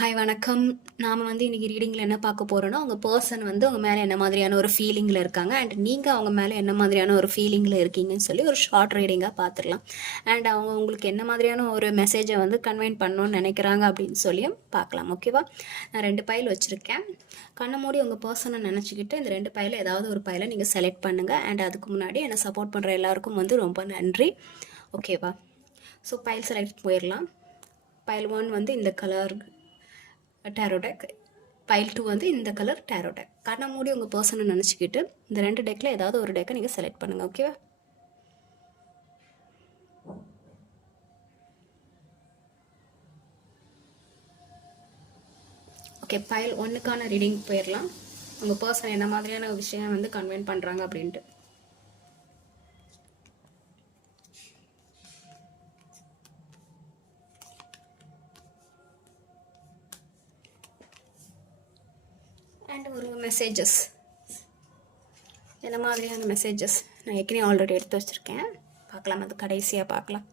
Hi வணக்கம். நாம் வந்து இன்றைக்கி ரீடிங்கில் என்ன பார்க்க போகிறோன்னா அவங்க பர்சன் வந்து அவங்க மேலே என்ன மாதிரியான ஒரு ஃபீலிங்கில் இருக்காங்க. அண்ட் நீங்கள் அவங்க மேலே என்ன மாதிரியான ஒரு ஃபீலிங்கில் இருக்கீங்கன்னு சொல்லி ஒரு ஷார்ட் ரீடிங்காக பார்த்துடலாம். அண்ட் அவங்க உங்களுக்கு என்ன மாதிரியான ஒரு மெசேஜை வந்து கன்வெயின் பண்ணணும்னு நினைக்கிறாங்க அப்படின்னு சொல்லியும் பார்க்கலாம். ஓகேவா நான் ரெண்டு பயில் வச்சுருக்கேன். கண்ணை மூடி உங்கள் பர்சனை நினச்சிக்கிட்டு இந்த ரெண்டு பயில் ஏதாவது ஒரு பயில நீங்கள் செலக்ட் பண்ணுங்கள் அண்ட் அதுக்கு முன்னாடி என்னை சப்போர்ட் பண்ணுற எல்லாருக்கும் வந்து ரொம்ப நன்றி. ஓகேவா ஸோ பயில் செலக்ட் போயிடலாம். பைல் ஒன் வந்து இந்த colour tarot deck pile two வந்து இந்த கலர் டேரோ டேக் கண்ணை மூடி உங்கள் பர்சனை நினச்சிக்கிட்டு இந்த ரெண்டு டெக்கில் ஏதாவது ஒரு டெக்கை நீங்கள் செலக்ட் பண்ணுங்கள் ஓகேவா ஓகே ஃபைல் ஒன்றுக்கான ரீடிங் போயிடலாம். உங்கள் பர்சன் என்ன மாதிரியான விஷயம் வந்து கன்வென்ட் பண்ணுறாங்க அப்படின்ட்டு. மெசேஜஸ் என்ன மாதிரியான மெசேஜஸ் நான் ஏற்கனவே ஆல்ரெடி எடுத்து வச்சுருக்கேன். பார்க்கலாம் அது கடைசியாக பார்க்கலாம்.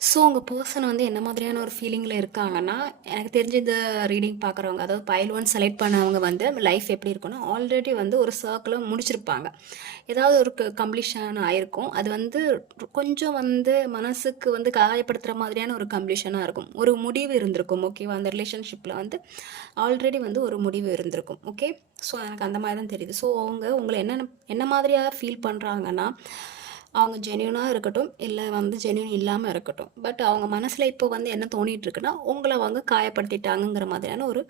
ஸோ உங்கள் பர்சன் வந்து என்ன மாதிரியான ஒரு ஃபீலிங்கில் இருக்காங்கன்னா எனக்கு தெரிஞ்ச இந்த ரீடிங் பார்க்குறவங்க அதாவது பைல் ஒன் செலக்ட் பண்ணவங்க வந்து லைஃப் எப்படி இருக்குன்னா ஆல்ரெடி வந்து ஒரு சர்க்கிளை முடிச்சிருப்பாங்க. ஏதாவது ஒரு கம்ப்ளீஷன் ஆயிருக்கும். அது வந்து கொஞ்சம் வந்து மனசுக்கு வந்து காயப்படுத்துகிற மாதிரியான ஒரு கம்ப்ளீஷனாக இருக்கும். ஒரு முடிவு இருந்திருக்கும் ஓகேவா அந்த ரிலேஷன்ஷிப்பில் வந்து ஆல்ரெடி வந்து ஒரு முடிவு இருந்திருக்கும் ஓகே ஸோ எனக்கு அந்த மாதிரி தான் தெரியுது. ஸோ அவங்க உங்களை என்ன என்ன மாதிரியாக ஃபீல் பண்ணுறாங்கன்னா அவங்க ஜென்யூனாக இருக்கட்டும் இல்லை வந்து ஜென்யூன் இல்லாமல் இருக்கட்டும். பட் அவங்க மனசில் இப்போ வந்து என்ன தோணிட்டு இருக்குன்னா உங்களை அவங்க காயப்படுத்திட்டாங்கங்கிற மாதிரியான ஒரு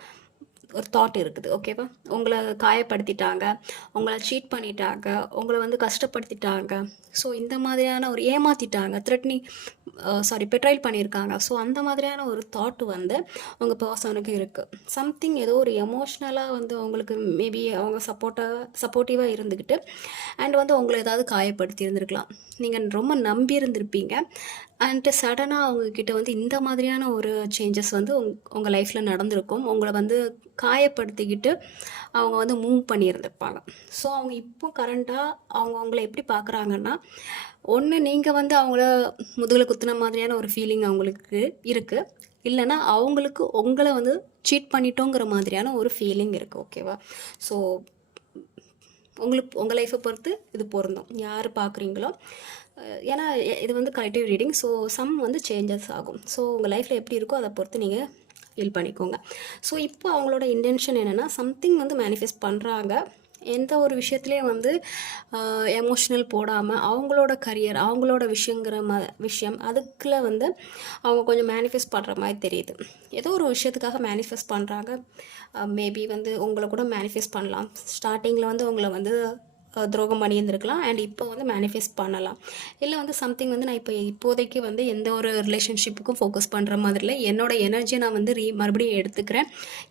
ஒரு தாட் இருக்குது ஓகேவா உங்களை காயப்படுத்திட்டாங்க உங்களை சீட் பண்ணிட்டாங்க உங்களை வந்து கஷ்டப்படுத்திட்டாங்க. ஸோ இந்த மாதிரியான ஒரு ஏமாற்றிட்டாங்க த்ரெட்னிங் சாரி பெட்ரைல் பண்ணியிருக்காங்க. ஸோ அந்த மாதிரியான ஒரு தாட் வந்து உங்கள் பர்சனுக்கு இருக்குது சம்திங் ஏதோ ஒரு எமோஷ்னலாக வந்து உங்களுக்கு மேபி அவங்க சப்போர்ட்டாக சப்போர்ட்டிவாக இருந்துக்கிட்டு அண்ட் வந்து உங்களை ஏதாவது காயப்படுத்தி இருந்திருக்கலாம். நீங்கள் ரொம்ப நம்பி இருந்திருப்பீங்க. அண்ட் சடனாக அவங்கக்கிட்ட வந்து இந்த மாதிரியான ஒரு சேஞ்சஸ் வந்து உங் உங்கள் லைஃப்பில் நடந்திருக்கும். உங்களை வந்து காயப்படுத்திக்கிட்டு அவங்க வந்து மூவ் பண்ணியிருந்திருப்பாங்க. ஸோ அவங்க இப்போ கரண்ட்டாக அவங்க அவங்கள எப்படி பார்க்குறாங்கன்னா ஒன்று நீங்கள் வந்து அவங்கள முதுகில் குத்துன மாதிரியான ஒரு ஃபீலிங் அவங்களுக்கு இருக்குது இல்லைன்னா அவங்களுக்கு உங்களை வந்து சீட் பண்ணிட்டோங்கிற மாதிரியான ஒரு ஃபீலிங் இருக்குது ஓகேவா ஸோ உங்களுக்கு உங்கள் லைஃப்பை பொறுத்து இது பொருந்தும். யார் பார்க்குறீங்களோ ஏன்னா இது வந்து கலெக்டிவ் ரீடிங் ஸோ சம் வந்து சேஞ்சஸ் ஆகும். ஸோ உங்கள் லைஃப்பில் எப்படி இருக்கோ அதை பொறுத்து நீங்கள் ஃபீல் பண்ணிக்கோங்க. ஸோ இப்போ அவங்களோட இன்டென்ஷன் என்னென்னா சம்திங் வந்து மேனிஃபெஸ்ட் பண்ணுறாங்க எந்த ஒரு விஷயத்துலேயும் வந்து எமோஷ்னல் போடாமல் அவங்களோட கரியர் அவங்களோட விஷயங்கிற ம விஷயம் அதுக்குள்ள வந்து அவங்க கொஞ்சம் மேனிஃபெஸ்ட் பண்ணுற மாதிரி தெரியுது. ஏதோ ஒரு விஷயத்துக்காக மேனிஃபெஸ்ட் பண்ணுறாங்க மேபி வந்து உங்களை கூட மேனிஃபெஸ்ட் பண்ணலாம். ஸ்டார்டிங்கில் வந்து உங்களை வந்து துரோகம் பண்ணியிருந்திருக்கலாம் அண்ட் இப்போ வந்து மேனிஃபெஸ்ட் பண்ணலாம். இல்லை வந்து சம்திங் வந்து நான் இப்போ இப்போதைக்கு வந்து எந்த ஒரு ரிலேஷன்ஷிப்புக்கும் ஃபோக்கஸ் பண்ணுற மாதிரி இல்லை. என்னோட எனர்ஜியை நான் வந்து ரீ மறுபடியும் எடுத்துக்கிறேன்.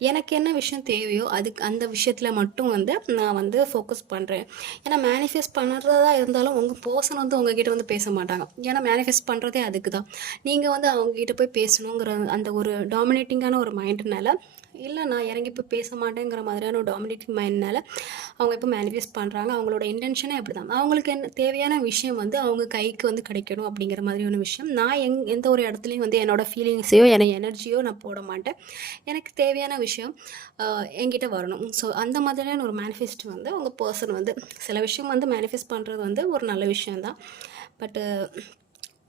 எனக்கு என்ன விஷயம் தேவையோ அதுக்கு அந்த விஷயத்தில் மட்டும் வந்து நான் வந்து ஃபோக்கஸ் பண்ணுறேன் ஏன்னா மேனிஃபெஸ்ட் பண்ணுறதா இருந்தாலும் உங்கள் பர்சன் வந்து உங்ககிட்ட வந்து பேச மாட்டாங்க. ஏன்னா மேனிஃபெஸ்ட் பண்ணுறதே அதுக்கு தான் நீங்கள் வந்து அவங்ககிட்ட போய் பேசணுங்கிற அந்த ஒரு டாமினேட்டிங்கான ஒரு மைண்டுனால இல்லை நான் இறங்கி போய் பேச மாட்டேங்கிற மாதிரியான ஒரு டாமினேட்டிங் மைண்ட்னால அவங்க இப்போ மேனிஃபெஸ்ட் பண்ணுறாங்க அவங்களோட இன்டென்ஷனே அப்படி தான் அவங்களுக்கு என்ன தேவையான விஷயம் வந்து அவங்க கைக்கு வந்து கிடைக்கணும் அப்படிங்கிற மாதிரியான விஷயம். நான் எங் எந்த ஒரு இடத்துலையும் வந்து என்னோட ஃபீலிங்ஸையோ என எனர்ஜியோ நான் போட மாட்டேன். எனக்கு தேவையான விஷயம் என்கிட்ட வரணும். ஸோ அந்த மாதிரியான ஒரு மேனிஃபெஸ்ட் வந்து அவங்க பர்சன் வந்து சில விஷயம் வந்து மேனிஃபெஸ்ட் பண்ணுறது வந்து ஒரு நல்ல விஷயந்தான் பட்டு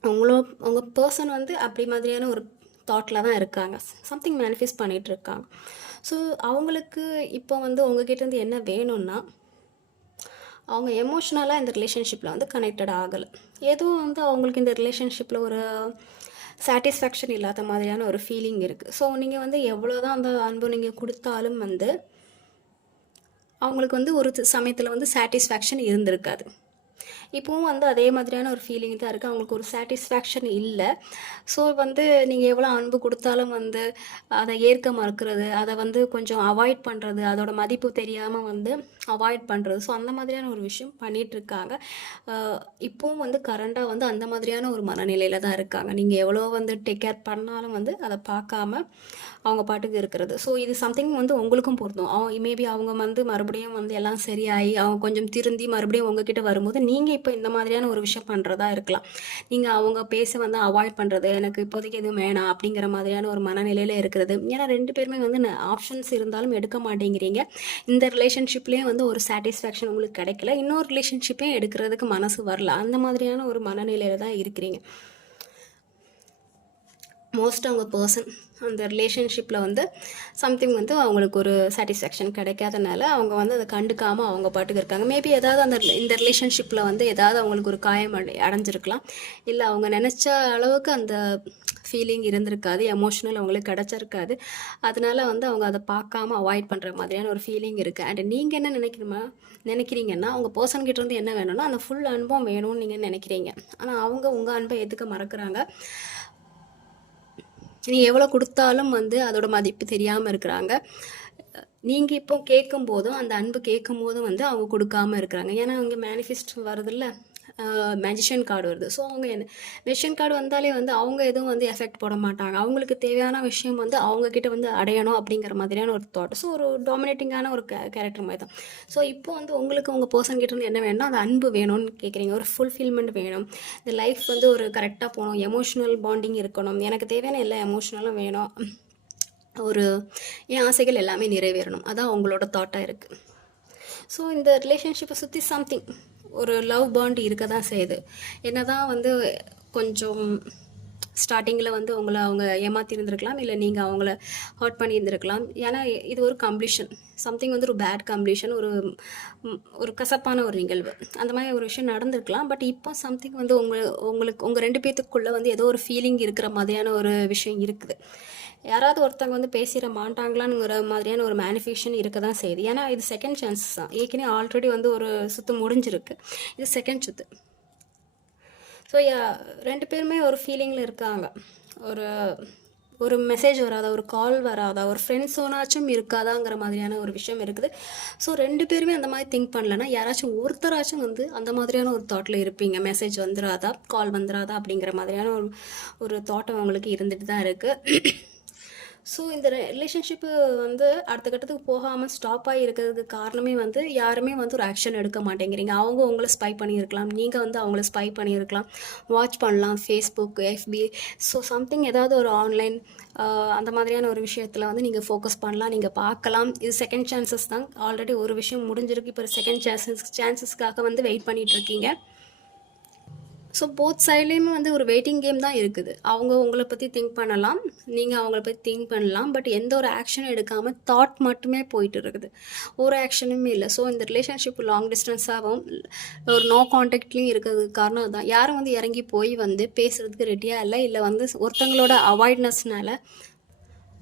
அவங்களோ உங்கள் பர்சன் வந்து அப்படி மாதிரியான ஒரு தாட்டில் தான் இருக்காங்க. சம்திங் மேனிஃபெஸ்ட் பண்ணிகிட்டு இருக்காங்க. ஸோ அவங்களுக்கு இப்போ வந்து உங்ககிட்டேருந்து என்ன வேணும்னா அவங்க எமோஷ்னலாக இந்த ரிலேஷன்ஷிப்பில் வந்து கனெக்டட் ஆகலை. ஏதோ வந்து அவங்களுக்கு இந்த ரிலேஷன்ஷிப்பில் ஒரு சாட்டிஸ்ஃபேக்ஷன் இல்லாத மாதிரியான ஒரு ஃபீலிங் இருக்குது ஸோ நீங்கள் வந்து எவ்வளோ தான் அந்த அன்பு நீங்கள் கொடுத்தாலும் வந்து அவங்களுக்கு வந்து ஒரு சமயத்தில் வந்து சாட்டிஸ்ஃபேக்ஷன் இருந்திருக்காது. இப்போவும் வந்து அதே மாதிரியான ஒரு ஃபீலிங் தான் இருக்குது அவங்களுக்கு ஒரு சாட்டிஸ்ஃபேக்ஷன் இல்லை. ஸோ வந்து நீங்கள் எவ்வளோ அன்பு கொடுத்தாலும் வந்து அதை ஏற்க மறுக்கிறது அதை வந்து கொஞ்சம் அவாய்ட் பண்ணுறது அதோட மதிப்பு தெரியாமல் வந்து அவாய்ட் பண்ணுறது ஸோ அந்த மாதிரியான ஒரு விஷயம் பண்ணிகிட்ருக்காங்க இப்போவும் வந்து கரண்டாக வந்து அந்த மாதிரியான ஒரு மனநிலையில் தான் இருக்காங்க. நீங்கள் எவ்வளோ வந்து டேக் கேர் பண்ணாலும் வந்து அதை பார்க்காம அவங்க பாட்டுக்கு இருக்கிறது. ஸோ இது சம்திங் வந்து உங்களுக்கும் பொருந்தும். அவங்க மேபி அவங்க வந்து மறுபடியும் வந்து எல்லாம் சரியாகி அவங்க கொஞ்சம் திருந்தி மறுபடியும் உங்ககிட்ட வரும்போது நீங்கள் இப்போ இந்த மாதிரியான ஒரு விஷயம் பண்ணுறதா இருக்கலாம். நீங்கள் அவங்க பேச வந்து அவாய்ட் பண்ணுறது எனக்கு இப்போதைக்கு எதுவும் வேணாம் அப்படிங்கிற மாதிரியான ஒரு மனநிலையில் இருக்கிறது. ஏன்னா ரெண்டு பேருமே வந்து ஆப்ஷன்ஸ் இருந்தாலும் எடுக்க மாட்டேங்கிறீங்க. இந்த ரிலேஷன்ஷிப்லேயே வந்து ஒரு சாட்டிஸ்ஃபேக்ஷன் உங்களுக்கு கிடைக்கல. இன்னொரு ரிலேஷன்ஷிப்பையும் எடுக்கிறதுக்கு மனசு வரல. அந்த மாதிரியான ஒரு மனநிலையில் தான் இருக்கிறீங்க. மோஸ்ட் அவங்க பர்சன் அந்த ரிலேஷன்ஷிப்பில் வந்து சம்திங் வந்து அவங்களுக்கு ஒரு சாட்டிஸ்ஃபேக்ஷன் கிடைக்காதனால அவங்க வந்து அதை கண்டுக்காமல் அவங்க பாட்டுக்கு இருக்காங்க. மேபி ஏதாவது அந்த இந்த ரிலேஷன்ஷிப்பில் வந்து ஏதாவது அவங்களுக்கு ஒரு காயம் அடை அடைஞ்சிருக்கலாம். இல்லை அவங்க நினச்ச அளவுக்கு அந்த ஃபீலிங் இருந்திருக்காது எமோஷனல் அவங்களுக்கு கிடச்சிருக்காது. அதனால வந்து அவங்க அதை பார்க்காம அவாய்ட் பண்ணுற மாதிரியான ஒரு ஃபீலிங் இருக்குது அண்ட் நீங்கள் என்ன நினைக்கிறமா நினைக்கிறீங்கன்னா அவங்க பர்சன்கிட்ட இருந்து என்ன வேணும்னா அந்த ஃபுல் அனுபவம் வேணும்னு நீங்கள் நினைக்கிறீங்க. ஆனால் அவங்க உங்கள் அன்பை எதுக்க மறக்கிறாங்க. நீ எவ்வளோ கொடுத்தாலும் வந்து அதோட மதிப்பு தெரியாமல் இருக்கிறாங்க. நீங்கள் இப்போ கேட்கும் போதும் அந்த அன்பு கேட்கும் போதும் வந்து அவங்க கொடுக்காம இருக்கிறாங்க. ஏன்னா அவங்க மேனிஃபெஸ்ட் வரதில்லை. மேஜிஷியன் கார்டு வருது. ஸோ அவங்க என்ன மெஷின் கார்டு வந்தாலே வந்து அவங்க எதுவும் வந்து எஃபெக்ட் போட மாட்டாங்க. அவங்களுக்கு தேவையான விஷயம் வந்து அவங்கக்கிட்ட வந்து அடையணும் அப்படிங்கிற மாதிரியான ஒரு தாட் ஸோ ஒரு டாமினேட்டிங்கான ஒரு கேரக்டர் மாதிரி தான். ஸோ இப்போ வந்து உங்களுக்கு உங்கள் பர்சன் கிட்ட என்ன வேணும்னா அந்த அன்பு வேணும்னு கேட்குறீங்க ஒரு ஃபுல்ஃபில்மெண்ட் வேணும். இந்த லைஃப் வந்து ஒரு கரெக்டாக போகணும். எமோஷ்னல் பாண்டிங் இருக்கணும். எனக்கு தேவையான எல்லா எமோஷ்னலும் வேணும். ஒரு என் ஆசைகள் எல்லாமே நிறைவேறணும். அதான் உங்களோட தாட்டாக இருக்குது ஸோ இந்த ரிலேஷன்ஷிப்பை சுற்றி சம்திங் ஒரு லவ் பாண்ட் இருக்க தான் செய்யுது. என்ன தான் வந்து கொஞ்சம் ஸ்டார்டிங்கில் வந்து உங்களை அவங்க ஏமாற்றிருந்துருக்கலாம் இல்லை நீங்கள் அவங்கள ஹர்ட் பண்ணியிருந்துருக்கலாம். ஏன்னா இது ஒரு கம்ப்ளீஷன் சம்திங் வந்து ஒரு பேட் கம்ப்ளீஷன் ஒரு ஒரு கசப்பான ஒரு நிகழ்வு. அந்த மாதிரி ஒரு விஷயம் நடந்திருக்கலாம். பட் இப்போ சம்திங் வந்து உங்கள் உங்களுக்கு உங்கள் ரெண்டு பேர்த்துக்குள்ளே வந்து ஏதோ ஒரு ஃபீலிங் இருக்கிற மாதிரியான ஒரு விஷயம் இருக்குது. யாராவது ஒருத்தவங்க வந்து பேசிட மாட்டாங்களாங்கிற மாதிரியான ஒரு மேனிஃபேஷன் இருக்க தான் செய்யுது. ஏன்னா இது செகண்ட் சான்ஸ் தான். ஏற்கனவே ஆல்ரெடி வந்து ஒரு சுத்து முடிஞ்சிருக்கு. இது செகண்ட் சுத்து. ஸோ ரெண்டு பேருமே ஒரு ஃபீலிங்கில் இருக்காங்க. ஒரு ஒரு மெசேஜ் வராதா ஒரு கால் வராதா ஒரு ஃப்ரெண்ட்ஸ் ஓனாச்சும் இருக்காதாங்கிற மாதிரியான ஒரு விஷயம் இருக்குது. ஸோ ரெண்டு பேருமே அந்த மாதிரி திங்க் பண்ணலன்னா யாராச்சும் ஒருத்தராச்சும் வந்து அந்த மாதிரியான ஒரு தாட்டில் இருப்பீங்க. மெசேஜ் வந்துடாதா கால் வந்துடாதா அப்படிங்கிற மாதிரியான ஒரு ஒரு தாட்டம் அவங்களுக்கு இருந்துட்டு தான் இருக்குது ஸோ இந்த ரிலேஷன்ஷிப்பு வந்து அடுத்த கட்டத்துக்கு போகாமல் ஸ்டாப் ஆகி இருக்கிறதுக்கு காரணமே வந்து யாருமே வந்து ஒரு ஆக்ஷன் எடுக்க மாட்டேங்கிறீங்க. அவங்க உங்களை ஸ்பை பண்ணியிருக்கலாம். நீங்கள் வந்து அவங்கள ஸ்பை பண்ணியிருக்கலாம். வாட்ச் பண்ணலாம். ஃபேஸ்புக் எஃபி ஸோ சம்திங் ஏதாவது ஒரு ஆன்லைன் uh, அந்த மாதிரியான ஒரு விஷயத்தில் வந்து நீங்கள் ஃபோக்கஸ் பண்ணலாம். நீங்கள் பார்க்கலாம். இது செகண்ட் சான்சஸ் தான். ஆல்ரெடி ஒரு விஷயம் முடிஞ்சிருக்கு. இப்போ செகண்ட் சான்சஸ் சான்சஸ்க்காக வந்து வெயிட் பண்ணிகிட்ருக்கீங்க இருக்கீங்க. ஸோ போத் சைட்லேயுமே வந்து ஒரு வெயிட்டிங் கேம் தான் இருக்குது. அவங்க உங்களை பற்றி திங்க் பண்ணலாம் நீங்கள் அவங்கள பற்றி திங்க் பண்ணலாம் பட் எந்த ஒரு ஆக்ஷனும் எடுக்காமல் தாட் மட்டுமே போயிட்டு இருக்குது. ஒரு ஆக்ஷனுமே இல்லை. ஸோ இந்த ரிலேஷன்ஷிப் லாங் டிஸ்டன்ஸாகவும் ஒரு நோ காண்டாக்ட்லேயும் இருக்கிறதுக்கு காரணம் அதுதான். யாரும் வந்து இறங்கி போய் வந்து பேசுகிறதுக்கு ரெடியாக இல்லை இல்லை வந்து ஒருத்தங்களோட அவாய்ட்னஸ்னால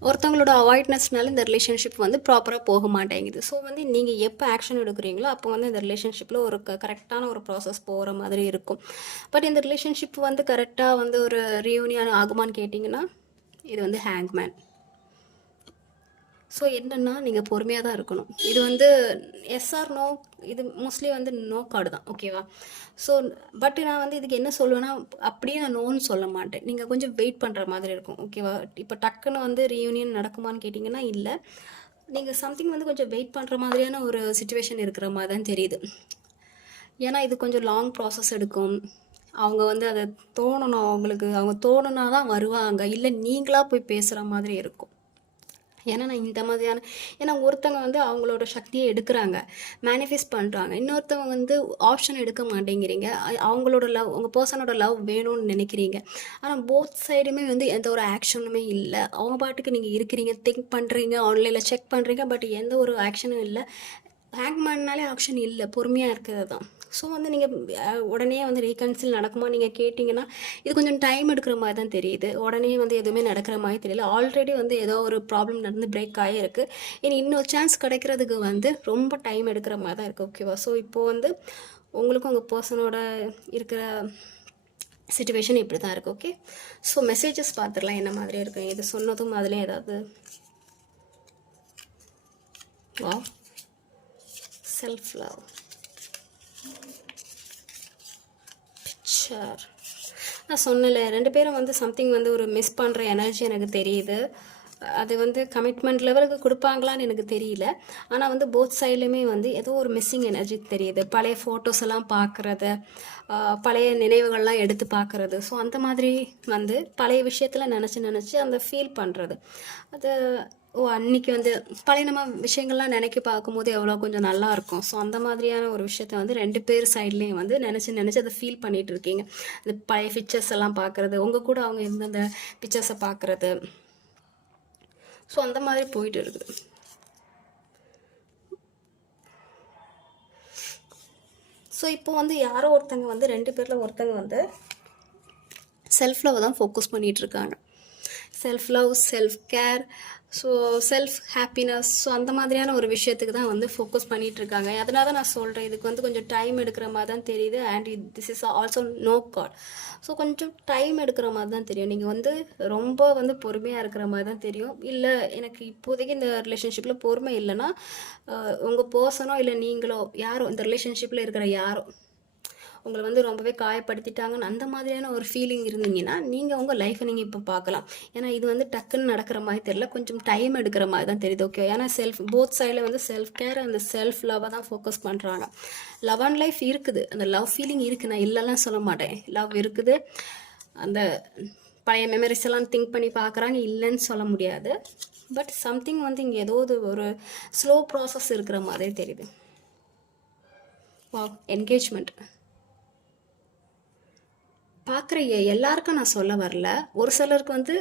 ஒருத்தவங்களோட அவாய்ட்னஸ்னால இந்த ரிலேஷன்ஷிப் வந்து ப்ராப்பராக போக மாட்டேங்குது. ஸோ வந்து நீங்கள் எப்போ ஆக்ஷன் எடுக்கிறீங்களோ அப்போ வந்து இந்த ரிலேஷன்ஷிப்பில் ஒரு கரெக்டான ஒரு ப்ராசஸ் போகிற மாதிரி இருக்கும். பட் இந்த ரிலேஷன்ஷிப் வந்து கரெக்டாக வந்து ஒரு ரியூனியன் ஆகுமான்னு கேட்டிங்கன்னா இது வந்து ஹேங்மேன் ஸோ என்னென்னா நீங்கள் பொறுமையாக தான் இருக்கணும். இது வந்து எஸ்ஆர் நோ இது மோஸ்ட்லி வந்து நோ கார்டு தான் ஓகேவா ஸோ பட் நான் வந்து இதுக்கு என்ன சொல்லுவேன்னா அப்படியே நான் நோன்னு சொல்ல மாட்டேன். நீங்கள் கொஞ்சம் வெயிட் பண்ணுற மாதிரி இருக்கும் ஓகேவா இப்போ டக்குன்னு வந்து ரீயூனியன் நடக்குமான்னு கேட்டிங்கன்னா இல்லை. நீங்கள் சம்திங் வந்து கொஞ்சம் வெயிட் பண்ணுற மாதிரியான ஒரு சுச்சுவேஷன் இருக்கிற மாதிரி தான் தெரியுது. ஏன்னா இது கொஞ்சம் லாங் ப்ராசஸ் எடுக்கும். அவங்க வந்து அதை தோணணும் அவங்களுக்கு அவங்க தோணுனா தான் வருவாங்க. இல்லை நீங்களாக போய் பேசுகிற மாதிரி இருக்கும். ஏன்னா நான் இந்த மாதிரியான ஏன்னா ஒருத்தவங்க வந்து அவங்களோட சக்தியை எடுக்கிறாங்க மேனிஃபெஸ்ட் பண்ணுறாங்க இன்னொருத்தவங்க வந்து ஆப்ஷன் எடுக்க மாட்டேங்கிறீங்க. அவங்களோட லவ் உங்கள் பர்சனோட லவ் வேணும்னு நினைக்கிறீங்க. ஆனால் போத் சைடுமே வந்து எந்த ஒரு ஆக்ஷனுமே இல்லை. அவங்க பாட்டுக்கு நீங்கள் இருக்கிறீங்க திங்க் பண்ணுறீங்க ஆன்லைனில் செக் பண்ணுறீங்க பட் எந்த ஒரு ஆக்ஷனும் இல்லை. பேங்க் பண்ணாலே ஆப்ஷன் இல்லை பொறுமையாக இருக்கிறது தான் ஸோ வந்து நீங்கள் உடனே வந்து ரீகன்சில் நடக்குமா? நீங்கள் கேட்டிங்கன்னா இது கொஞ்சம் டைம் எடுக்கிற மாதிரி தான் தெரியுது. உடனே வந்து எதுவுமே நடக்கிற மாதிரி தெரியல. ஆல்ரெடி வந்து ஏதோ ஒரு ப்ராப்ளம் நடந்து பிரேக் ஆகிருக்கு இனி இன்னொரு சான்ஸ் கிடைக்கிறதுக்கு வந்து ரொம்ப டைம் எடுக்கிற மாதிரி தான் இருக்குது ஓகேவா ஸோ இப்போது வந்து உங்களுக்கும் உங்கள் பர்சனோட இருக்கிற சுச்சுவேஷன் இப்படி தான் இருக்குது ஓகே ஸோ மெசேஜஸ் பார்த்துடலாம் என்ன மாதிரி இருக்கும் இது சொன்னதும் அதில் ஏதாவது வா செல்ஃப் லவ் பிக்சர் நான் சொன்னல ரெண்டு பேரும் வந்து சம்திங் வந்து ஒரு மிஸ் பண்ணுற எனர்ஜி எனக்கு தெரியுது. அது வந்து கமிட்மெண்ட் லெவலுக்கு கொடுப்பாங்களான்னு எனக்கு தெரியல. ஆனால் வந்து போத் சைட்லையுமே வந்து ஏதோ ஒரு மிஸ்ஸிங் எனர்ஜி தெரியுது. பழைய ஃபோட்டோஸ் எல்லாம் பார்க்குறது பழைய நினைவுகள்லாம் எடுத்து பார்க்குறது. ஸோ அந்த மாதிரி வந்து பழைய விஷயத்தில் நினச்சி நினச்சி அந்த ஃபீல் பண்ணுறது அது ஓ அன்னைக்கு வந்து பழைய நம்ம விஷயங்கள்லாம் நினைக்க பார்க்கும்போது எவ்வளோ கொஞ்சம் நல்லா இருக்கும். ஸோ அந்த மாதிரியான ஒரு விஷயத்த வந்து ரெண்டு பேர் சைட்லேயும் வந்து நினச்சி நினச்சி அதை ஃபீல் பண்ணிட்டு இருக்கீங்க. இந்த பழைய பிக்சர்ஸ் எல்லாம் பார்க்குறது உங்கள் கூட அவங்க இருந்த அந்த பிக்சர்ஸை பார்க்குறது. ஸோ அந்த மாதிரி போயிட்டு இருக்குது. ஸோ இப்போ வந்து யாரோ ஒருத்தங்க வந்து ரெண்டு பேரில் ஒருத்தங்க வந்து செல்ஃப் லவ் தான் ஃபோக்கஸ் பண்ணிகிட்டு இருக்காங்க. Self love self care so self happiness so அந்த மாதிரியான ஒரு விஷயத்துக்கு தான் வந்து ஃபோக்கஸ் பண்ணிகிட்டு இருக்காங்க அதனால தான் நான் சொல்கிறேன் இதுக்கு வந்து கொஞ்சம் டைம் எடுக்கிற மாதிரி தான் தெரியுது. And this is also no call so கொஞ்சம் டைம் எடுக்கிற மாதிரி தான் தெரியும். நீங்கள் வந்து ரொம்ப வந்து பொறுமையாக இருக்கிற மாதிரி தான் தெரியும். இல்லை எனக்கு இப்போதைக்கு இந்த ரிலேஷன்ஷிப்பில் பொறுமை இல்லைன்னா உங்கள் பர்சனோ இல்லை நீங்களோ யாரோ இந்த ரிலேஷன்ஷிப்பில் இருக்கிற யாரோ உங்களை வந்து ரொம்பவே காயப்படுத்திட்டாங்கன்னு அந்த மாதிரியான ஒரு ஃபீலிங் இருந்தீங்கன்னா நீங்கள் உங்கள் லைஃப்பை நீங்கள் இப்போ பார்க்கலாம். ஏன்னா இது வந்து டக்குன்னு நடக்கிற மாதிரி தெரியல. கொஞ்சம் டைம் எடுக்கிற மாதிரி தான் தெரியுது ஓகே ஏன்னா செல்ஃப் போத் சைடில் வந்து செல்ஃப் கேர் அந்த செல்ஃப் லவ்வை தான் ஃபோக்கஸ் பண்ணுறாங்க லவ் அண்ட் லைஃப் இருக்குது. அந்த லவ் ஃபீலிங் இருக்குது நான் இல்லைலாம் சொல்ல மாட்டேன். லவ் இருக்குது. அந்த பழைய மெமரிஸ் எல்லாம் திங்க் பண்ணி பார்க்குறாங்க. இல்லைன்னு சொல்ல முடியாது. பட் சம்திங் வந்து இங்கே ஏதோ ஒரு ஸ்லோ ப்ராசஸ் இருக்கிற மாதிரி தெரியுது. வா என்கேஜ்மெண்ட் பார்க்குற எல்லாருக்கும் நான் சொல்ல வரல. ஒரு சிலருக்கு வந்து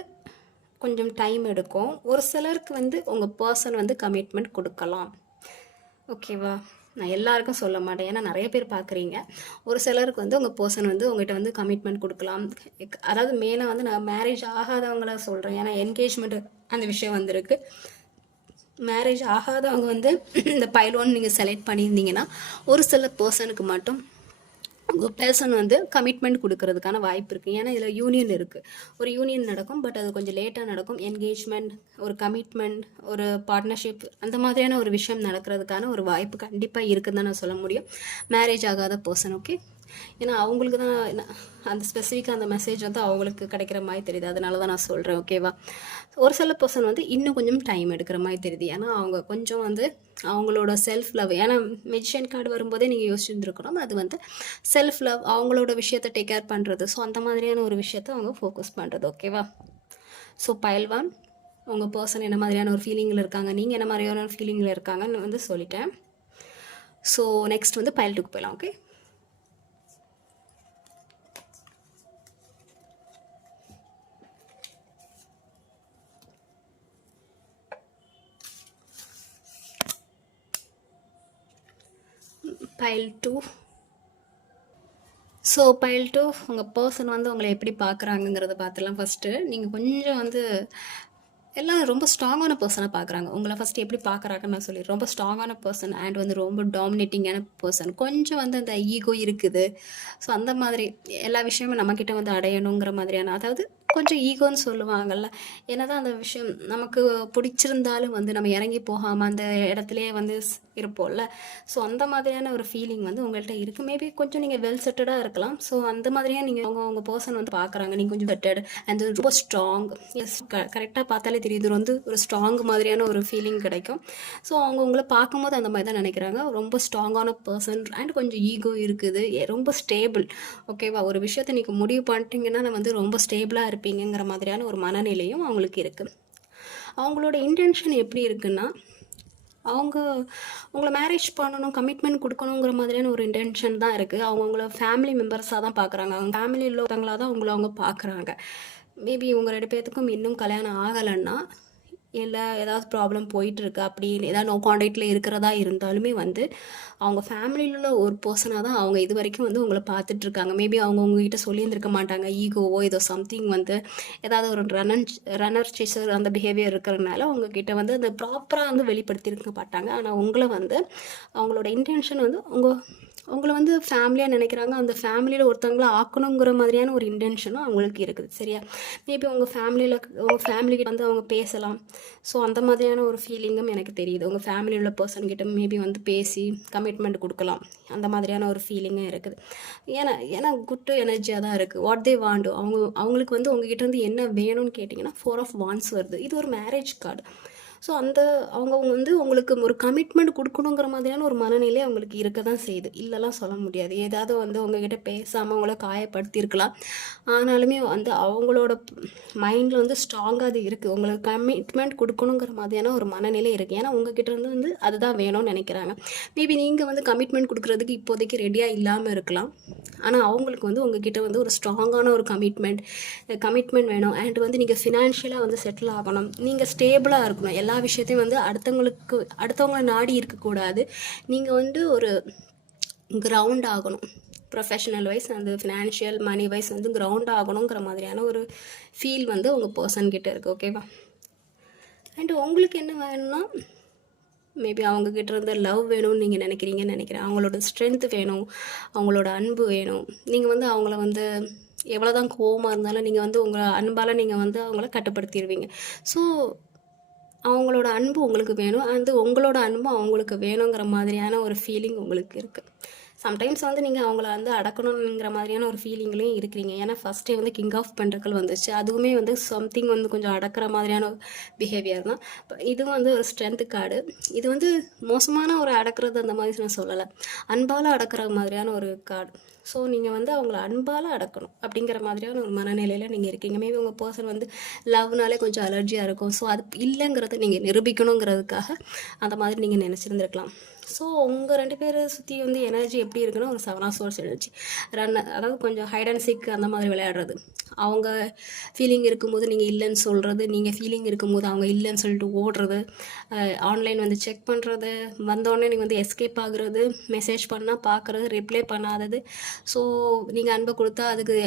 கொஞ்சம் டைம் எடுக்கும். ஒரு சிலருக்கு வந்து உங்கள் பர்சன் வந்து கமிட்மெண்ட் கொடுக்கலாம். ஓகேவா நான் எல்லாருக்கும் சொல்ல மாட்டேன். ஏன்னா நிறைய பேர் பார்க்குறீங்க ஒரு சிலருக்கு வந்து உங்கள் பர்சன் வந்து உங்கள்கிட்ட வந்து கமிட்மெண்ட் கொடுக்கலாம். அதாவது மெயினாக வந்து நான் மேரேஜ் ஆகாதவங்கள சொல்கிறேன் ஏன்னா என்கேஜ்மெண்ட் அந்த விஷயம் வந்திருக்கு. மேரேஜ் ஆகாதவங்க வந்து இந்த பைலோன் நீங்கள் செலக்ட் பண்ணியிருந்தீங்கன்னா ஒரு சில பர்சனுக்கு மட்டும் பர்சன் வந்து கமிட்மெண்ட் கொடுக்கறதுக்கான வாய்ப்பு இருக்குது ஏன்னா இதில் யூனியன் இருக்குது ஒரு யூனியன் நடக்கும் பட் அது கொஞ்சம் லேட்டாக நடக்கும். என்கேஜ்மெண்ட் ஒரு கமிட்மெண்ட் ஒரு பார்ட்னர்ஷிப் அந்த மாதிரியான ஒரு விஷயம் நடக்கிறதுக்கான ஒரு வாய்ப்பு கண்டிப்பாக இருக்குதுன்னு தான் நான் சொல்ல முடியும். மேரேஜ் ஆகாத பர்சன் ஓகே ஏன்னா அவங்களுக்கு தான் அந்த ஸ்பெசிஃபிக்காக அந்த மெசேஜ் வந்து அவங்களுக்கு கிடைக்கிற மாதிரி தெரியுது. அதனால தான் நான் சொல்கிறேன் ஓகேவா ஒரு சில பர்சன் வந்து இன்னும் கொஞ்சம் டைம் எடுக்கிற மாதிரி தெரியுது. ஏன்னா அவங்க கொஞ்சம் வந்து அவங்களோட செல்ஃப் லவ் ஏன்னா மெஜிஷியன் கார்டு வரும்போதே நீங்கள் யோசிச்சுருந்துருக்கணும். அது வந்து செல்ஃப் லவ் அவங்களோட விஷயத்தை டேக் கேர் பண்ணுறது ஸோ அந்த மாதிரியான ஒரு விஷயத்த அவங்க ஃபோக்கஸ் பண்ணுறது ஓகேவா ஸோ பயில்வான் உங்கள் பர்சன் என்ன மாதிரியான ஒரு ஃபீலிங்கில் இருக்காங்க? நீங்கள் என்ன மாதிரியான ஒரு ஃபீலிங்கில் இருக்காங்கன்னு வந்து சொல்லிட்டேன். ஸோ நெக்ஸ்ட் வந்து பயல் போயிடலாம் okay pile two so pile two உங்கள் பர்சன் வந்து உங்களை எப்படி பார்க்குறாங்கங்கிறத பார்த்துலாம் ஃபஸ்ட்டு நீங்கள் கொஞ்சம் வந்து எல்லாம் ரொம்ப ஸ்ட்ராங்கான பர்சனாக பார்க்குறாங்க. உங்களை ஃபஸ்ட்டு எப்படி பார்க்குறாங்கன்னு நான் சொல்லி ரொம்ப ஸ்ட்ராங்கான பர்சன் அண்ட் வந்து ரொம்ப டாமினேட்டிங்கான பர்சன் கொஞ்சம் வந்து அந்த ஈகோ இருக்குது. ஸோ அந்த மாதிரி எல்லா விஷயமும் நம்மக்கிட்ட வந்து அடையணுங்கிற மாதிரியான அதாவது கொஞ்சம் ஈகோன்னு சொல்லுவாங்கல்ல. என்னதான் அந்த விஷயம் நமக்கு பிடிச்சிருந்தாலும் வந்து நம்ம இறங்கி போகாமல் அந்த இடத்துலையே வந்து இருப்போம்ல. ஸோ அந்த மாதிரியான ஒரு ஃபீலிங் வந்து உங்கள்கிட்ட இருக்குது மேபி கொஞ்சம் நீங்கள் வெல் செட்டடாக இருக்கலாம். ஸோ அந்த மாதிரியாக நீங்கள் அவங்க உங்கள் பர்சன் வந்து பார்க்குறாங்க நீங்கள் கொஞ்சம் செட்டட் அண்ட் ரொம்ப ஸ்ட்ராங் எஸ் கரெக்டாக பார்த்தாலே தெரியுது. வந்து ஒரு ஸ்ட்ராங் மாதிரியான ஒரு ஃபீலிங் கிடைக்கும். ஸோ அவங்க உங்களை பார்க்கும்போது அந்த மாதிரி தான் நினைக்கிறாங்க. ரொம்ப ஸ்ட்ராங்கான பர்சன் அண்ட் கொஞ்சம் ஈகோ இருக்குது. ரொம்ப ஸ்டேபிள் ஓகேவா ஒரு விஷயத்தை நீங்கள் முடிவு பண்ணிட்டீங்கன்னா நான் வந்து ரொம்ப ஸ்டேபிளாக இருப்பீங்கிற மாதிரியான ஒரு மனநிலையும் அவங்களுக்கு இருக்குது அவங்களோட இன்டென்ஷன் எப்படி இருக்குன்னா அவங்க உங்களை மேரேஜ் பண்ணணும் கமிட்மெண்ட் கொடுக்கணுங்கிற மாதிரியான ஒரு இன்டென்ஷன் தான் இருக்குது அவங்க உங்களை ஃபேமிலி மெம்பர்ஸாக தான் பார்க்குறாங்க அவங்க ஃபேமிலியில் உள்ளவங்களாக தான் உங்களை அவங்க பார்க்குறாங்க மேபி இவங்க ரெண்டு பேர்த்துக்கும் இன்னும் கல்யாணம் ஆகலைன்னா இல்லை ஏதாவது ப்ராப்ளம் போயிட்டுருக்கு அப்படி ஏதாவது நோ காண்டாக்டில் இருக்கிறதா இருந்தாலுமே வந்து அவங்க ஃபேமிலியில் உள்ள ஒரு பர்சனாக தான் அவங்க இது வரைக்கும் வந்து உங்களை பார்த்துட்ருக்காங்க. மேபி அவங்க உங்ககிட்ட சொல்லியிருந்திருக்க மாட்டாங்க. ஈகோவோ ஏதோ சம்திங் வந்து ஏதாவது ஒரு ரனன் ரன்னர் சேசர் அந்த பிஹேவியர் இருக்கிறதுனால உங்ககிட்ட வந்து அந்த ப்ராப்பராக வந்து வெளிப்படுத்தியிருக்க மாட்டாங்க. ஆனால் உங்களை வந்து அவங்களோட இன்டென்ஷன் வந்து உங்கள் அவங்கள வந்து ஃபேமிலியாக நினைக்கிறாங்க. அந்த ஃபேமிலியில் ஒருத்தவங்கள ஆக்கணுங்கிற மாதிரியான ஒரு இன்டென்ஷனும் அவங்களுக்கு இருக்குது. சரியா? மேபி உங்கள் ஃபேமிலியில் உங்கள் ஃபேமிலிக்கிட்ட வந்து அவங்க பேசலாம். ஸோ அந்த மாதிரியான ஒரு ஃபீலிங்கும் எனக்கு தெரியுது. உங்கள் ஃபேமிலியில் உள்ள பர்சன்கிட்ட மேபி வந்து பேசி கமிட்மெண்ட் கொடுக்கலாம். அந்த மாதிரியான ஒரு ஃபீலிங்கும் இருக்குது. ஏன்னா ஏன்னா குட்டு எனர்ஜியாக தான் இருக்குது வாட் தே வாண்டு அவங்க அவங்களுக்கு வந்து உங்ககிட்ட இருந்து என்ன வேணும்னு கேட்டிங்கன்னா ஃபோர் ஆஃப் வான்ஸ் வருது. இது ஒரு மேரேஜ் கார்டு ஸோ அந்த அவங்க வந்து உங்களுக்கு ஒரு கமிட்மெண்ட் கொடுக்கணுங்கிற மாதிரியான ஒரு மனநிலை அவங்களுக்கு இருக்க தான் செய்யுது. இல்லைலாம் சொல்ல முடியாது. ஏதாவது வந்து உங்ககிட்ட பேசாமல் அவங்கள காயப்படுத்தியிருக்கலாம். ஆனாலுமே வந்து அவங்களோட மைண்டில் வந்து ஸ்ட்ராங்காக அது இருக்குது உங்களுக்கு கமிட்மெண்ட் கொடுக்கணுங்கிற மாதிரியான ஒரு மனநிலை இருக்குது ஏன்னா உங்ககிட்ட இருந்து வந்து அதுதான் வேணும்னு நினைக்கிறாங்க. மேபி நீங்கள் வந்து கமிட்மெண்ட் கொடுக்குறதுக்கு இப்போதைக்கு ரெடியாக இல்லாமல் இருக்கலாம். ஆனால் அவங்களுக்கு வந்து உங்ககிட்ட வந்து ஒரு ஸ்ட்ராங்கான ஒரு கமிட்மெண்ட் கமிட்மெண்ட் வேணும். அண்ட் வந்து நீங்கள் ஃபினான்ஷியலாக வந்து செட்டில் ஆகணும். நீங்கள் ஸ்டேபிளாக இருக்கணும். எல்லா விஷயத்தையும் வந்து அடுத்தவங்களுக்கு அடுத்தவங்களை நாடி இருக்கக்கூடாது. நீங்கள் வந்து ஒரு கிரவுண்ட் ஆகணும். ப்ரொஃபஷனல் வைஸ் அந்த ஃபினான்ஷியல் மணி வைஸ் வந்து கிரவுண்ட் ஆகணுங்கிற மாதிரியான ஒரு ஃபீல் வந்து உங்கள் பர்சன்கிட்ட இருக்குது ஓகேவா அண்ட் உங்களுக்கு என்ன வேணும்னா மேபி அவங்கக்கிட்ட இருந்து லவ் வேணும்னு நீங்கள் நினைக்கிறீங்கன்னு நினைக்கிறேன். அவங்களோட ஸ்ட்ரென்த் வேணும். அவங்களோட அன்பு வேணும். நீங்கள் வந்து அவங்கள வந்து எவ்வளோ தான் கோவமாக இருந்தாலும் நீங்கள் வந்து உங்கள் அன்பால் நீங்கள் வந்து அவங்கள கட்டுப்படுத்திடுவீங்க ஸோ அவங்களோட அன்பு உங்களுக்கு வேணும் அந்த உங்களோட அன்பும் அவங்களுக்கு வேணுங்கிற மாதிரியான ஒரு ஃபீலிங் உங்களுக்கு இருக்குது சம்டைம்ஸ் வந்து நீங்கள் அவங்கள வந்து அடக்கணுங்கிற மாதிரியான ஒரு ஃபீலிங்லேயும் இருக்கிறீங்க. ஏன்னா ஃபஸ்ட்டே வந்து கிங் ஆஃப் பெண்டர்கள் வந்துச்சு அதுவுமே வந்து சம்திங் வந்து கொஞ்சம் அடக்கிற மாதிரியான பிஹேவியர் தான். இதுவும் வந்து ஒரு ஸ்ட்ரென்த்து கார்டு இது வந்து மோசமான ஒரு அடக்கிறது அந்த மாதிரி நான் சொல்லலை. அன்பால் அடக்கிற மாதிரியான ஒரு கார்டு ஸோ நீங்கள் வந்து அவங்கள அன்பால் அடக்கணும் அப்படிங்கிற மாதிரியான ஒரு மனநிலையில் நீங்கள் இருக்கீங்க. மேபி உங்கள் பர்சன் வந்து லவ்னாலே கொஞ்சம் அலர்ஜியாக இருக்கும். ஸோ அது இல்லைங்கிறத நீங்கள் நிரூபிக்கணுங்கிறதுக்காக அந்த மாதிரி நீங்கள் நினச்சிருந்துருக்கலாம். ஸோ உங்கள் ரெண்டு பேரை சுற்றி வந்து எனர்ஜி எப்படி இருக்குன்னா ஒரு செவனா சோர்ஸ் எனர்ஜி ரன் அதாவது கொஞ்சம் ஹைட் அண்ட் சிக் அந்த மாதிரி விளையாடுறது. அவங்க ஃபீலிங் இருக்கும்போது நீங்கள் இல்லைன்னு சொல்கிறது நீங்கள் ஃபீலிங் இருக்கும்போது அவங்க இல்லைன்னு சொல்லிட்டு ஓடுறது ஆன்லைன் வந்து செக் பண்ணுறது வந்தோடனே நீங்கள் வந்து எஸ்கேப் ஆகுறது மெசேஜ் பண்ணால் பார்க்குறது ரிப்ளை பண்ணாதது. ஸோ நீங்கள் அன்பை கொடுத்தா அதுக்கு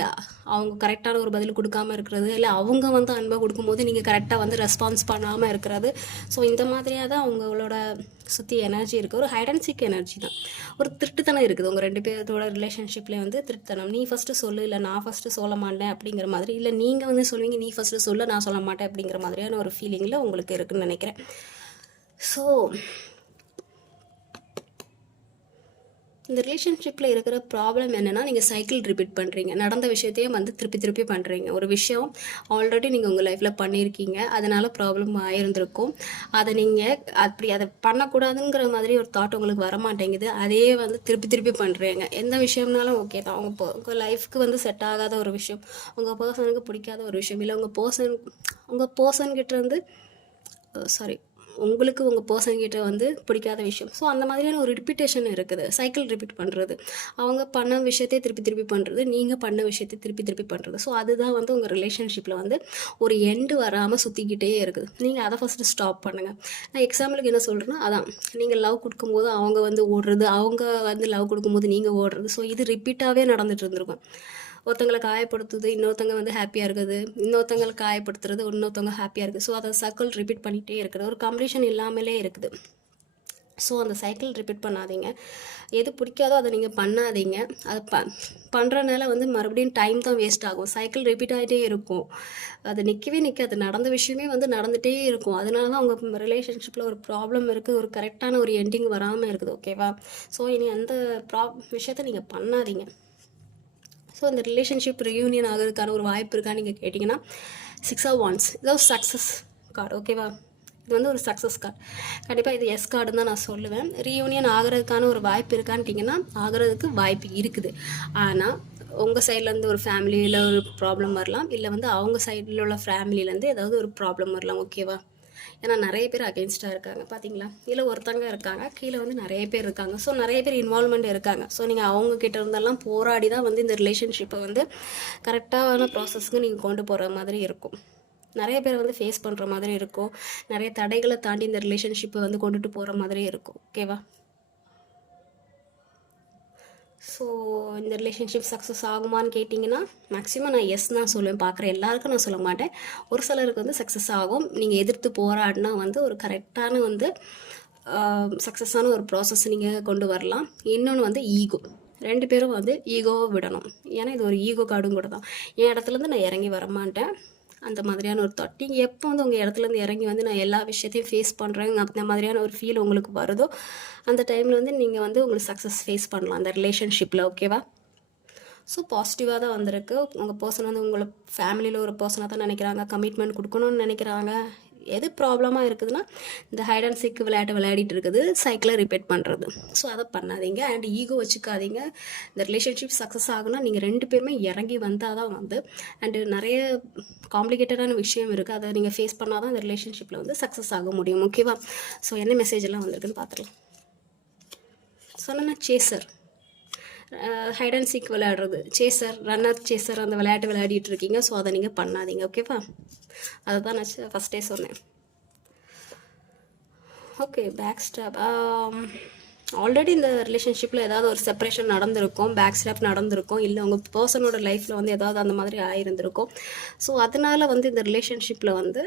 அவங்க கரெக்டான ஒரு பதில் கொடுக்காம இருக்கிறது இல்லை அவங்க வந்து அன்பை கொடுக்கும்போது நீங்கள் கரெக்டாக வந்து ரெஸ்பான்ஸ் பண்ணாமல் இருக்கிறது. ஸோ இந்த மாதிரியாக தான் அவங்களோட சுற்றி எனர்ஜி இருக்குது ஒரு ஹைட் அண்ட் சிக் எனர்ஜி தான். ஒரு திருட்டுத்தனம் இருக்குது. உங்கள் ரெண்டு பேர்த்தோட ரிலேஷன்ஷிப்லேயே வந்து திருட்டுத்தனம். நீ ஃபஸ்ட்டு சொல்லு இல்லை நான் ஃபஸ்ட்டு சொல்ல மாட்டேன் அப்படிங்கிற மாதிரி இல்லை நீங்கள் வந்து சொல்லுவீங்க நீ ஃபஸ்ட்டு சொல்லு நான் சொல்ல மாட்டேன் அப்படிங்கிற மாதிரியான ஒரு ஃபீலிங்கில் உங்களுக்கு இருக்குன்னு நினைக்கிறேன். ஸோ இந்த ரிலேஷன்ஷிப்பில் இருக்கிற ப்ராப்ளம் என்னென்னா நீங்கள் சைக்கிள் ரிப்பீட் பண்ணுறீங்க நடந்த விஷயத்தையும் வந்து திருப்பி திருப்பி பண்ணுறீங்க ஒரு விஷயம் ஆல்ரெடி நீங்கள் உங்கள் லைஃப்பில் பண்ணியிருக்கீங்க. அதனால் ப்ராப்ளம் ஆயிருந்திருக்கும். அதை நீங்கள் அப்படி அதை பண்ணக்கூடாதுங்கிற மாதிரி ஒரு தாட் உங்களுக்கு வர மாட்டேங்குது அதே வந்து திருப்பி திருப்பி பண்ணுறீங்க எந்த விஷயம்னாலும் ஓகே தான். உங்கள் உங்கள் லைஃப்க்கு வந்து செட் ஆகாத ஒரு விஷயம். உங்கள் பர்சனுக்கு பிடிக்காத ஒரு விஷயம். இல்லை உங்கள் பர்சன் உங்கள் பர்சன்கிட்ட இருந்து சாரி உங்களுக்கு உங்கள் பர்சன்கிட்ட வந்து பிடிக்காத விஷயம். ஸோ அந்த மாதிரியான ஒரு ரிப்பீட்டேஷன் இருக்குது. சைக்கிள் ரிப்பீட் பண்ணுறது அவங்க பண்ண விஷயத்தை திருப்பி திருப்பி பண்ணுறது நீங்கள் பண்ண விஷயத்தை திருப்பி திருப்பி பண்ணுறது ஸோ அதுதான் வந்து உங்கள் ரிலேஷன்ஷிப்பில் வந்து ஒரு எண்டு வராமல் சுற்றிக்கிட்டே இருக்குது. நீங்கள் அதை ஃபஸ்ட்டு ஸ்டாப் பண்ணுங்கள் நான் எக்ஸாம்பிளுக்கு என்ன சொல்கிறேன்னா அதான். நீங்கள் லவ் கொடுக்கும்போது அவங்க வந்து ஓடுறது அவங்க வந்து லவ் கொடுக்கும்போது நீங்கள் ஓடுறது. ஸோ இது ரிப்பீட்டாகவே நடந்துகிட்டு இருந்திருக்கும். ஒருத்தங்களை காயப்படுத்துது இன்னொருத்தங்க வந்து ஹாப்பியாக இருக்குது. இன்னொருத்தங்களை காயப்படுத்துறது இன்னொருத்தவங்க ஹாப்பியாக இருக்குது. ஸோ அதை சர்க்கிள் ரிப்பீட் பண்ணிகிட்டே இருக்குது ஒரு காம்படிஷன் இல்லாமலே இருக்குது. ஸோ அந்த சைக்கிள் ரிப்பீட் பண்ணாதீங்க. எது பிடிக்காதோ அதை நீங்கள் பண்ணாதீங்க. அது ப பண்ணுறனால வந்து மறுபடியும் டைம் தான் வேஸ்ட் ஆகும். சைக்கிள் ரிப்பீட் ஆகிட்டே இருக்கும். அது நிற்கவே நிற்காது நடந்த விஷயமே வந்து நடந்துகிட்டே இருக்கும். அதனால தான் உங்கள் ரிலேஷன்ஷிப்பில் ஒரு ப்ராப்ளம் இருக்குது ஒரு கரெக்டான ஒரு எண்டிங் வராமல் இருக்குது. ஓகேவா ஸோ இனி அந்த ப்ரா விஷயத்த நீங்கள் பண்ணாதீங்க. ஸோ இந்த ரிலேஷன்ஷிப் ரியூனியன் ஆகிறதுக்கான ஒரு வாய்ப்பு இருக்கான்னு நீங்கள் கேட்டிங்கன்னா சிக்ஸ் ஆஃப் ஒன்ஸ் இதாவது சக்ஸஸ் கார்டு ஓகேவா இது வந்து ஒரு சக்ஸஸ் கார்டு கண்டிப்பாக இது எஸ் கார்டுன்னு தான் நான் சொல்லுவேன். ரீயூனியன் ஆகிறதுக்கான ஒரு வாய்ப்பு இருக்கான்ட்டிங்கன்னா ஆகிறதுக்கு வாய்ப்பு இருக்குது. ஆனால் உங்கள் சைட்லேருந்து ஒரு ஃபேமிலியில் ஒரு ப்ராப்ளம் வரலாம். இல்லை வந்து அவங்க சைடில் உள்ள ஃபேமிலியிலேருந்து ஏதாவது ஒரு ப்ராப்ளம் வரலாம் ஓகேவா ஏன்னா நிறைய பேர் அகென்ஸ்டாக இருக்காங்க. பார்த்தீங்களா இல்லை ஒருத்தங்க இருக்காங்க. கீழே வந்து நிறைய பேர் இருக்காங்க. ஸோ நிறைய பேர் இன்வால்மெண்ட் இருக்காங்க. ஸோ நீங்கள் அவங்கக்கிட்ட இருந்தெல்லாம் போராடி தான் வந்து இந்த ரிலேஷன்ஷிப்பை வந்து கரெக்டான ப்ராசஸ்க்கு நீங்கள் கொண்டு போகிற மாதிரி இருக்கும். நிறைய பேர் வந்து ஃபேஸ் பண்ணுற மாதிரி இருக்கும். நிறைய தடைகளை தாண்டி இந்த ரிலேஷன்ஷிப்பை வந்து கொண்டுட்டு போகிற மாதிரி இருக்கும். ஓகேவா ஸோ இந்த ரிலேஷன்ஷிப் சக்ஸஸ் ஆகுமான்னு கேட்டிங்கன்னா மேக்ஸிமம் நான் எஸ் தான் சொல்லுவேன். பார்க்குற எல்லாருக்கும் நான் சொல்ல மாட்டேன். ஒரு சிலருக்கு வந்து சக்ஸஸ் ஆகும். நீங்கள் எதிர்த்து போராடினா வந்து ஒரு கரெக்டான வந்து சக்ஸஸான ஒரு ப்ராசஸ் நீங்கள் கொண்டு வரலாம். இன்னொன்று வந்து ஈகோ ரெண்டு பேரும் வந்து ஈகோவை விடணும். ஏன்னா இது ஒரு ஈகோ கார்டும் கூட தான். என் இடத்துலேருந்து நான் இறங்கி வரமாட்டேன். அந்த மாதிரியான ஒரு தாட் நீங்கள் எப்போ வந்து உங்கள் இடத்துலேருந்து இறங்கி வந்து நான் எல்லா விஷயத்தையும் ஃபேஸ் பண்ணுறேன் அந்த மாதிரியான ஒரு ஃபீல் உங்களுக்கு வருதோ அந்த டைமில் வந்து நீங்கள் வந்து உங்களுக்கு சக்ஸஸ் ஃபேஸ் பண்ணலாம் அந்த ரிலேஷன்ஷிப்பில் ஓகேவா ஸோ பாசிட்டிவாக தான் வந்திருக்கு. உங்கள் பர்சன் வந்து உங்களை ஃபேமிலியில் ஒரு பர்சனாக தான் நினைக்கிறாங்க கமிட்மெண்ட் கொடுக்கணும்னு நினைக்கிறாங்க. எது ப்ராப்ளமாக இருக்குதுன்னா இந்த ஹைட் அண்ட் சீக் விளையாட்டு விளையாடிட்டு இருக்குது சைக்கிளை ரிப்பேர் பண்ணுறது ஸோ அதை பண்ணாதீங்க. அண்ட் ஈகோ வச்சுக்காதீங்க. இந்த ரிலேஷன்ஷிப் சக்ஸஸ் ஆகுனா நீங்கள் ரெண்டு பேருமே இறங்கி வந்தால் தான் வந்து அண்டு நிறைய காம்ப்ளிகேட்டடான விஷயம் இருக்குது அதை நீங்கள் ஃபேஸ் பண்ணால் தான் இந்த ரிலேஷன்ஷிப்பில் வந்து சக்ஸஸ் ஆக முடியும். ஓகேவா ஸோ என்ன மெசேஜ் எல்லாம் வந்திருக்குன்னு பார்த்துக்கலாம் சொன்னா சேசர் ஹைட் அண்ட் சீக் விளையாடுறது. சேசர் ரன்னர் சேசர் அந்த விளையாட்டு விளையாடிட்டு இருக்கீங்க. ஸோ அதை நீங்கள் பண்ணாதீங்க ஓகேவா அதை தான் நான் ஃபஸ்ட்டே சொன்னேன். ஓகே பேக் ஸ்டாப் ஆல்ரெடி இந்த ரிலேஷன்ஷிப்பில் ஏதாவது ஒரு செப்பரேஷன் நடந்திருக்கும் பேக் ஸ்டாப் நடந்திருக்கும் இல்லை உங்கள் பர்சனோட லைஃப்பில் வந்து ஏதாவது அந்த மாதிரி ஆயிருந்திருக்கும். ஸோ அதனால் வந்து இந்த ரிலேஷன்ஷிப்பில் வந்து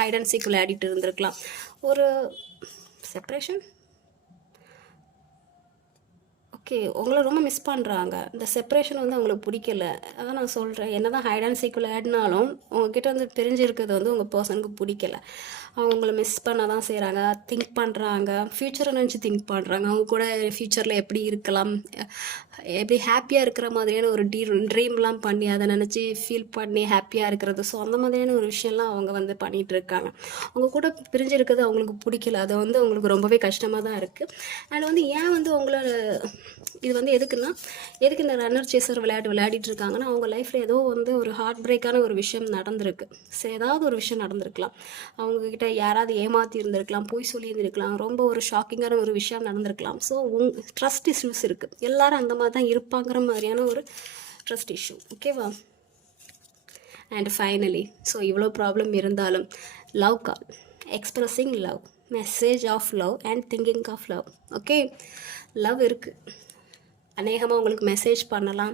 ஹைட் அண்ட் சீக் விளையாடிட்டு இருந்திருக்கலாம். ஒரு செப்பரேஷன் ஓகே உங்களை ரொம்ப மிஸ் பண்ணுறாங்க இந்த செப்பரேஷன் வந்து அவங்களுக்கு பிடிக்கல. அதான் நான் சொல்கிறேன் என்ன தான் ஹைட் அண்ட் சீக் ஆடினாலும் உங்ககிட்ட வந்து தெரிஞ்சிருக்கிறது வந்து உங்கள் பர்சனுக்கு பிடிக்கல. அவங்க உங்களை மிஸ் பண்ண தான் செய்கிறாங்க திங்க் பண்ணுறாங்க ஃப்யூச்சரை நினச்சி திங்க் பண்ணுறாங்க அவங்க கூட ஃப்யூச்சரில் எப்படி இருக்கலாம் எப்படி ஹாப்பியாக இருக்கிற மாதிரியான ஒரு டீ ட்ரீம்லாம் பண்ணி அதை நினச்சி ஃபீல் பண்ணி ஹாப்பியாக இருக்கிறது. ஸோ அந்த மாதிரியான ஒரு விஷயம்லாம் அவங்க வந்து பண்ணிகிட்டு இருக்காங்க. அவங்க கூட பிரிஞ்சிருக்கிறது அவங்களுக்கு பிடிக்கல. அது வந்து அவங்களுக்கு ரொம்பவே கஷ்டமாக தான் இருக்குது அண்ட் வந்து ஏன் வந்து அவங்கள இது வந்து எதுக்குன்னா எதுக்கு இந்த ரன்னர் சேசர் விளையாட்டு விளையாடிட்டு இருக்காங்கன்னா அவங்க லைஃப்பில் ஏதோ வந்து ஒரு ஹார்ட் பிரேக்கான ஒரு விஷயம் நடந்திருக்கு. ஸோ ஏதாவது ஒரு விஷயம் நடந்திருக்கலாம். அவங்கக்கிட்ட யாராவது ஏமாற்றி இருந்திருக்கலாம் பொய் சொல்லியிருந்திருக்கலாம் ரொம்ப ஒரு ஷாக்கிங்கான ஒரு விஷயம் நடந்திருக்கலாம். ஸோ உங் ட்ரஸ்ட் இஷ்யூஸ் இருக்குது எல்லாரும் அந்த மாதிரி தான் இருப்பாங்கிற மாதிரியான ஒரு ட்ரஸ்ட் இஷ்யூ ஓகேவா அண்ட் ஃபைனலி ஸோ இவ்வளோ ப்ராப்ளம் இருந்தாலும் love call expressing love message of love and thinking of love okay love இருக்குது அநேகமாக உங்களுக்கு மெசேஜ் பண்ணலாம்.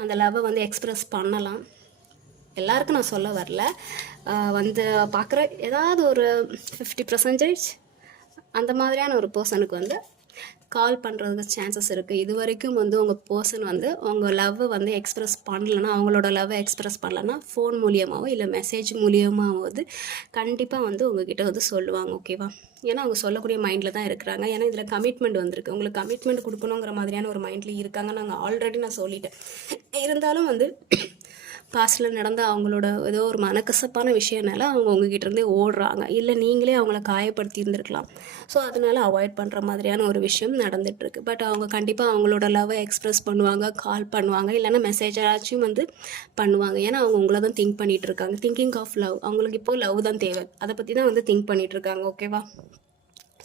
அந்த லவ்வை வந்து எக்ஸ்ப்ரெஸ் பண்ணலாம். எல்லாருக்கும் நான் சொல்ல வரல. வந்து பார்க்குற ஏதாவது ஒரு ஃபிஃப்டி பர்சன்டேஜ் அந்த மாதிரியான ஒரு பர்சனுக்கு வந்து கால் பண்ணுறதுக்கு சான்சஸ் இருக்குது இது வரைக்கும் வந்து உங்கள் பர்சன் வந்து உங்கள் லவ்வை வந்து எக்ஸ்ப்ரெஸ் பண்ணலன்னா அவங்களோட லவ்வை எக்ஸ்ப்ரெஸ் பண்ணலன்னா ஃபோன் மூலியமாகவோ இல்லை மெசேஜ் மூலியமாவது கண்டிப்பாக வந்து உங்ககிட்ட வந்து சொல்லுவாங்க ஓகேவா ஏன்னா அவங்க சொல்லக்கூடிய மைண்டில் தான் இருக்கிறாங்க. ஏன்னா இதில் கமிட்மெண்ட் வந்திருக்கு. உங்களுக்கு கமிட்மெண்ட் கொடுக்கணுங்கிற மாதிரியான ஒரு மைண்டில் இருக்காங்க நாங்கள் ஆல்ரெடி நான் சொல்லிட்டேன். இருந்தாலும் வந்து பாஸ்டில் நடந்த அவங்களோட ஏதோ ஒரு மனக்கசப்பான விஷயம்னால அவங்க உங்ககிட்ட இருந்தே ஓடுறாங்க. இல்லை நீங்களே அவங்கள காயப்படுத்தி இருந்திருக்கலாம் ஸோ அதனால் அவாய்ட் பண்ணுற மாதிரியான ஒரு விஷயம் நடந்துகிட்ருக்கு பட் அவங்க கண்டிப்பாக அவங்களோட லவ்வை எக்ஸ்ப்ரெஸ் பண்ணுவாங்க கால் பண்ணுவாங்க. இல்லைனா மெசேஜாச்சும் வந்து பண்ணுவாங்க. ஏன்னா அவங்க உங்களை தான் திங்க் பண்ணிகிட்டு இருக்காங்க திங்கிங் ஆஃப் லவ் அவங்களுக்கு இப்போ லவ் தான் தேவை. அதை பற்றி தான் வந்து திங்க் பண்ணிகிட்டு இருக்காங்க ஓகேவா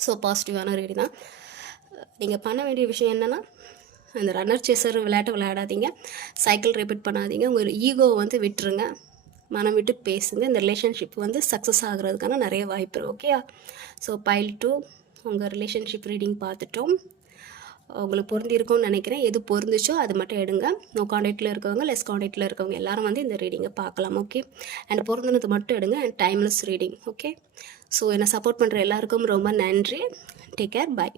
ஸோ பாசிட்டிவான ரீடி தான் நீங்கள் பண்ண வேண்டிய விஷயம் என்னென்னா அந்த ரன்னர் சேசர் விளையாட்டு விளையாடாதீங்க. சைக்கிள் ரிப்பீட் பண்ணாதீங்க. உங்கள் ஈகோவை வந்து விட்டுருங்க. மனம் விட்டு பேசுங்க. இந்த ரிலேஷன்ஷிப் வந்து சக்ஸஸ் ஆகுறதுக்கான நிறைய வாய்ப்பு இருக்குது ஓகேயா ஸோ பைல் டூ உங்கள் ரிலேஷன்ஷிப் ரீடிங் பார்த்துட்டோம். உங்களுக்கு பொருந்திருக்கும்னு நினைக்கிறேன். எது பொருந்துச்சோ அது மட்டும் எடுங்க. நோ காண்டாக்டில் இருக்கவங்க லெஸ் காண்டாக்டில் இருக்கவங்க எல்லாரும் வந்து இந்த ரீடிங்கை பார்க்கலாம் ஓகே அண்ட் பொருந்தினது மட்டும் எடுங்க. And timeless reading okay so என்னை சப்போர்ட் பண்ணுற எல்லாருக்கும் ரொம்ப நன்றி. Take care bye